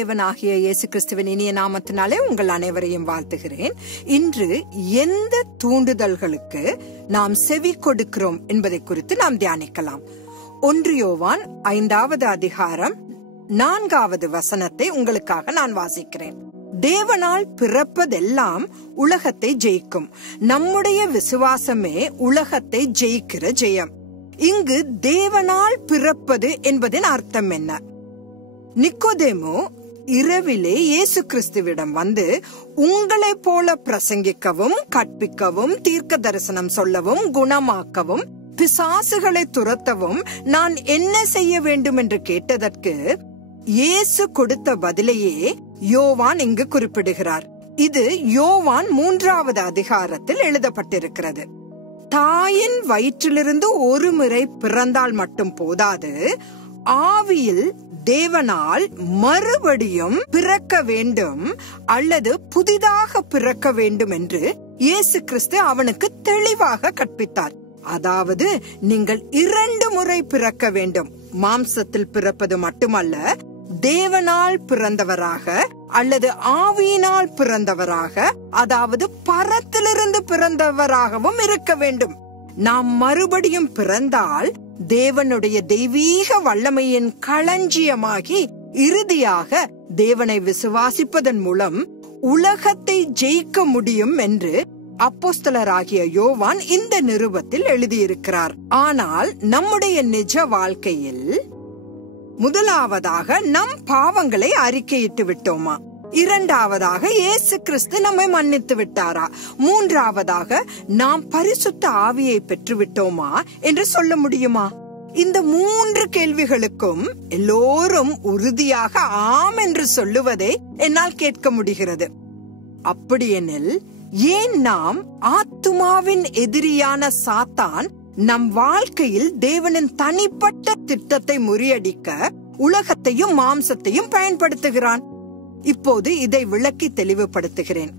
தேவனாகிய இயேசு கிறிஸ்துவின் இனிய நாமத்தினாலே உங்கள் அனைவரையும் வாழ்த்துகிறேன். இன்று எந்த தூண்டுதல்களுக்கு நாம் செவி கொடுக்கிறோம் என்பதை குறித்து நாம் தியானிக்கலாம். 1 யோவான் 5வது அதிகாரம் 4வது வசனத்தை உங்களுக்காக நான் வாசிக்கிறேன். தேவனால் பிறப்பதெல்லாம் உலகத்தை ஜெயிக்கும். நம்முடைய விசுவாசமே உலகத்தை ஜெயிக்கிற ஜெயம். இங்கு தேவனால் பிறப்பது என்பதன் அர்த்தம் என்ன? நிக்கோதேமு இரவிலே இயேசு கிறிஸ்துவிடம் வந்து, உங்களை போல பிரசங்கிக்கவும், கற்பிக்கவும், தீர்க்க தரிசனம் சொல்லவும், குணமாக்கவும், பிசாசுகளை துரத்தவும் நான் என்ன செய்ய வேண்டும் என்று கேட்டதற்கு இயேசு கொடுத்த பதிலையே யோவான் இங்கு குறிப்பிடுகிறார். இது யோவான் 3வது அதிகாரத்தில் எழுதப்பட்டிருக்கிறது. தாயின் வயிற்றிலிருந்து ஒரு முறை பிறந்தால் மட்டும் போதாது, ஆவியில் தேவனால் மறுபடியும் பிறக்க வேண்டும் அல்லது புதிதாக பிறக்க வேண்டும் என்று இயேசு கிறிஸ்து அவனுக்கு தெளிவாக கற்பித்தார். அதாவது, நீங்கள் 2 முறை பிறக்க வேண்டும். மாம்சத்தில் பிறப்பது மட்டுமல்ல, தேவனால் பிறந்தவராக அல்லது ஆவியினால் பிறந்தவராக, அதாவது பரத்திலிருந்து பிறந்தவராகவும் இருக்க வேண்டும். நாம் மறுபடியும் பிறந்தால் தேவனுடைய தெய்வீக வல்லமையின் களஞ்சியமாகி இறுதியாக தேவனை விசுவாசிப்பதன் மூலம் உலகத்தை ஜெயிக்க முடியும் என்று அப்போஸ்தலராகிய யோவான் இந்த நிருபத்தில் எழுதியிருக்கிறார். ஆனால் நம்முடைய நிஜ வாழ்க்கையில் முதலாவதாக நம் பாவங்களை அறிக்கையிட்டு விட்டோமா? 2வதாக இயேசு கிறிஸ்து நம்மை மன்னித்து விட்டாரா? 3வதாக நாம் பரிசுத்த ஆவியை பெற்று விட்டோமா என்று சொல்ல முடியுமா? இந்த 3 கேள்விகளுக்கும் எல்லோரும் உறுதியாக ஆம் என்று சொல்லுவதை என்னால் கேட்க முடிகிறது. அப்படியெனில் ஏன் நாம் ஆத்துமாவின் எதிரியான சாத்தான் நம் வாழ்க்கையில் தேவனின் தனிப்பட்ட திட்டத்தை முறியடிக்க உலகத்தையும் மாம்சத்தையும் பயன்படுத்துகிறான்? இப்போது இதை விளக்கி தெளிவுபடுத்துகிறேன்.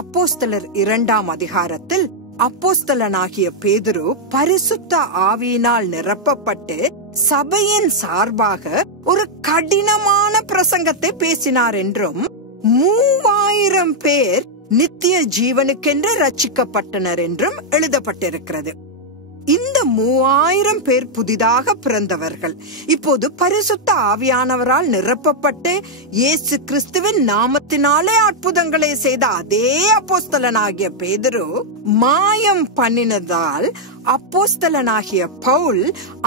அப்போஸ்தலர் 2ஆம் அதிகாரத்தில் அப்போஸ்தலனாகிய பேதுரு பரிசுத்த ஆவியினால் நிரப்பப்பட்டு சபையின் சார்பாக ஒரு கடினமான பிரசங்கத்தை பேசினார் என்றும் 3000 பேர் நித்திய ஜீவனுக்கென்று ரட்சிக்கப்பட்டனர் என்றும் எழுதப்பட்டிருக்கிறது. இந்த 3000 பேர் புதிதாக பிறந்தவர்கள். இப்போது பரிசுத்த ஆவியானவரால் நிரப்பப்பட்டு இயேசு கிறிஸ்துவின் நாமத்தினாலே அற்புதங்களை செய்த அதே அப்போஸ்தலனாகிய பேதுரு மாயம் பண்ணினதால் அப்போஸ்தலனாகிய பவுல்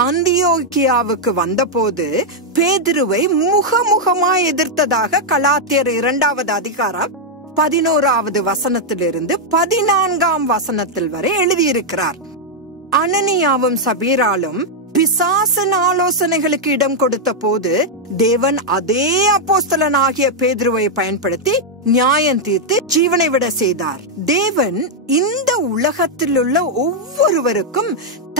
அந்தியோக்கியாவுக்கு வந்தபோது பேதுருவை முகமுகமாய் எதிர்த்ததாக கலாத்தியர் 2வது அதிகாரம் 11வது வசனத்திலிருந்து 14ஆம் வசனத்தில் வரை எழுதியிருக்கிறார். அனனியாவும் சபீராலும் பிசாசின் ஆலோசனைகளுக்கு இடம் கொடுத்த போது தேவன் அதே அப்போஸ்தலனாகிய பேதுருவை பயன்படுத்தி நியாயம் தீர்த்து ஜீவனை விட செய்தார். தேவன் இந்த உலகத்தில் உள்ள ஒவ்வொருவருக்கும்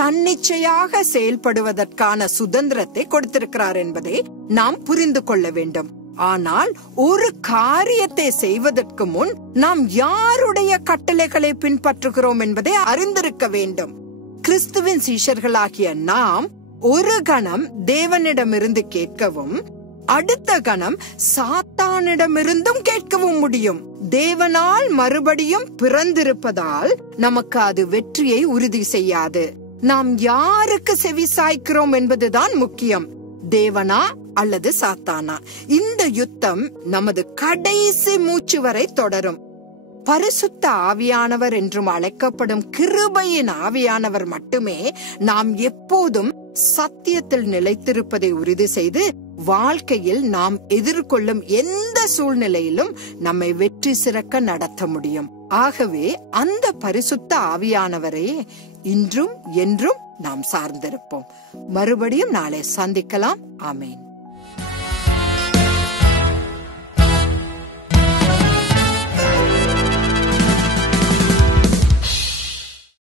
தன்னிச்சையாக செயல்படுவதற்கான சுதந்திரத்தை கொடுத்திருக்கிறார் என்பதை நாம் புரிந்து கொள்ள வேண்டும். ஆனால் ஒரு காரியத்தை செய்வதற்கு முன் நாம் யாருடைய கட்டளைகளை பின்பற்றுகிறோம் என்பதை அறிந்திருக்க வேண்டும். கிறிஸ்துவின் சீஷர்களாகிய நாம் ஒரு கணம் தேவனிடமிருந்து கேட்கவும் அடுத்த கணம் சாத்தானிடமிருந்தும் கேட்கவும் முடியும். தேவனால் மறுபடியும் பிறந்திருப்பதால் நமக்கு அது வெற்றியை உறுதி செய்யாது. நாம் யாருக்கு செவி சாய்க்கிறோம் என்பதுதான் முக்கியம். தேவனா அல்லது சாத்தானா? இந்த யுத்தம் நமது கடைசி மூச்சு வரை தொடரும். பரிசுத்த ஆவியானவர் என்றும் அழைக்கப்படும் கிருபையின் ஆவியானவர் மட்டுமே நாம் எப்போதும் சத்தியத்தில் நிலைத்திருப்பதை உறுதி செய்து வாழ்க்கையில் நாம் எதிர்கொள்ளும் எந்த சூழ்நிலையிலும் நம்மை வெற்றி சிறக்க நடத்த முடியும். ஆகவே அந்த பரிசுத்த ஆவியானவரையே இன்றும் என்றும் நாம் சார்ந்திருப்போம். மறுபடியும் நாளை சந்திக்கலாம். ஆமேன்.